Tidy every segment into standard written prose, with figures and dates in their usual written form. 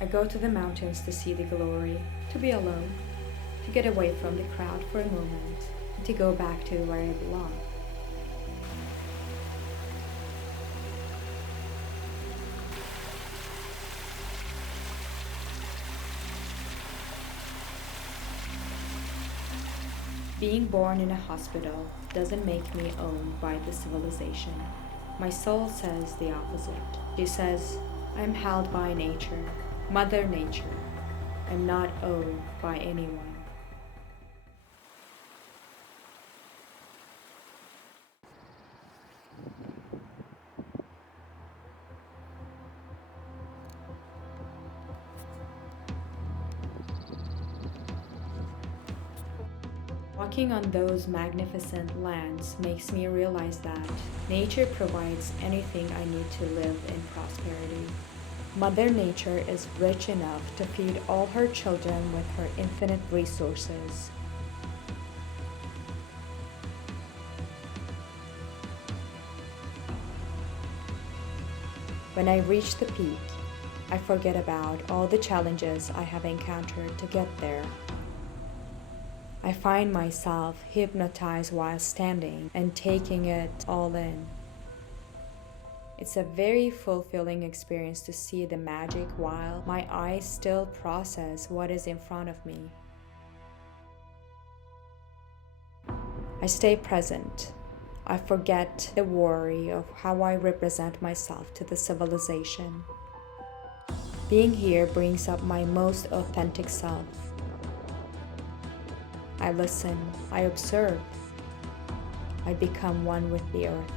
I go to the mountains to see the glory, to be alone, to get away from the crowd for a moment, and to go back to where I belong. Being born in a hospital doesn't make me owned by the civilization. My soul says the opposite. She says, I'm held by nature, Mother Nature. I'm not owned by anyone. Walking on those magnificent lands makes me realize that nature provides anything I need to live in prosperity. Mother Nature is rich enough to feed all her children with her infinite resources. When I reach the peak, I forget about all the challenges I have encountered to get there. I find myself hypnotized while standing and taking it all in. It's a very fulfilling experience to see the magic while my eyes still process what is in front of me. I stay present. I forget the worry of how I represent myself to the civilization. Being here brings up my most authentic self. I listen, I observe, I become one with the earth.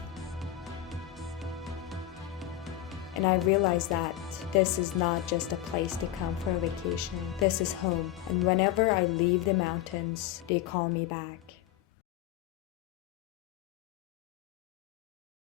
And I realize that this is not just a place to come for a vacation. This is home. And whenever I leave the mountains, they call me back.